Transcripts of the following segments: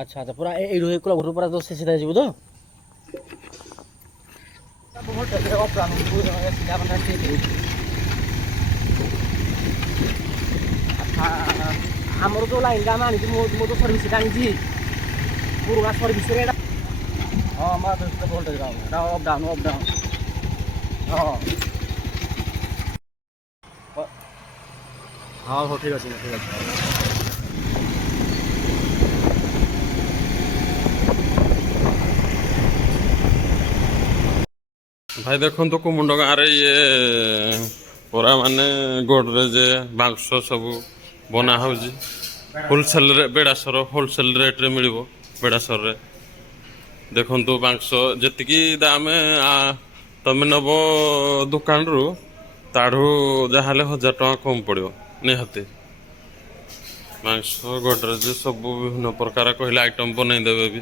আচ্ছা আচ্ছা পুরা এই রোহে কোলা ঘর পুরা তো সিধা যাব তো বহুত টাকা অপরান পুরো সিধা বানা থেকে আমার তো লাইন গাম আনি মো তো সার্ভিস আনিছি পুরো সার্ভিস রে হ্যাঁ আমার তো ভোল্টেজ ডাউন অফ ডাউন হ্যাঁ হ্যাঁ ঠিক আছে ଭାଇ ଦେଖନ୍ତୁ କୁମୁଣ୍ଡ ଗାଁରେ ଇଏ ପୁରା ମାନେ ଗୋଡରେଜ ମାଂସ ସବୁ ବନା ହେଉଛି ହୋଲସେଲରେ ବେଡ଼ାସର ହୋଲସେଲ ରେଟ୍ରେ ମିଳିବ ବେଡ଼ାସରରେ ଦେଖନ୍ତୁ ମାଂସ ଯେତିକି ଦାମ ତମେ ନେବ ଦୋକାନରୁ ତାଠୁ ଯାହାହେଲେ 1000 ଟଙ୍କା କମ୍ ପଡ଼ିବ ନିହାତି ମାଂସ ଗୋଡରେଜ ସବୁ ବିଭିନ୍ନ ପ୍ରକାର କହିଲେ ଆଇଟମ୍ ବନେଇଦେବେ ବି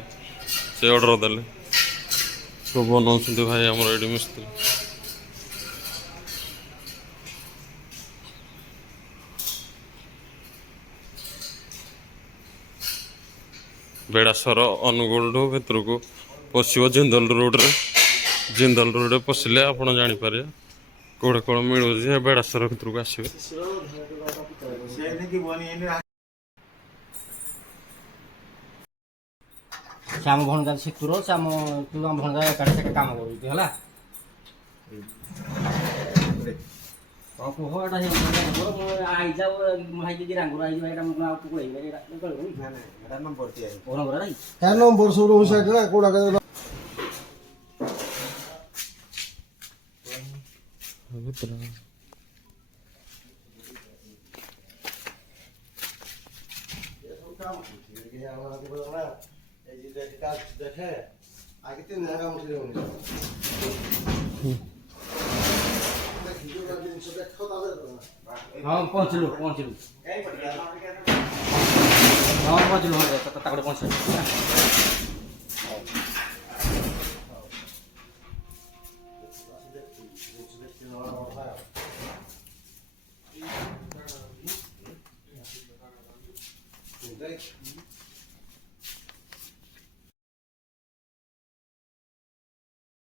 ସେ ଅର୍ଡ଼ର ଦେଲେ ସବୁ ବନାଉଛନ୍ତି ଭାଇ ଆମର ଏଇଠି ମିସ୍ତ୍ରୀ ବେଡ଼ାସର ଅନୁଗୁଳଠୁ ଭିତରକୁ ପଶିବ ଜିନ୍ଦଲ ରୋଡ଼ରେ ପଶିଲେ ଆପଣ ଜାଣିପାରିବେ କୋଉଠି କ'ଣ ମିଳୁଛି ବେଡ଼ାସର ଭିତରକୁ ଆସିବେ ସେ ଆମ ଭଣଜା ଶିଖୁର ସେ ଆମ ତୁ ଆମ ଭଣଜା ଏକାଠି ସେକା କାମ କରୁଛି ହେଲା କୁହ ଏଇଟା ଆଇଯାଉ ଭାଇ ଯଦି ରାଙ୍ଗୁର ଆଇଯିବ ଏଇଟା ମୁଁ ଆଉ କହିବି ଏଇଟା ନମ୍ବର ତିଆରି ନମ୍ବର ସବୁ ରହୁଛି କୋଉଟା দেখে আগে 3 জায়গা মুছে দেবো हाँ पहुँचलु हाँ पहुँचलु हाँ ताकड़े पहुँचलु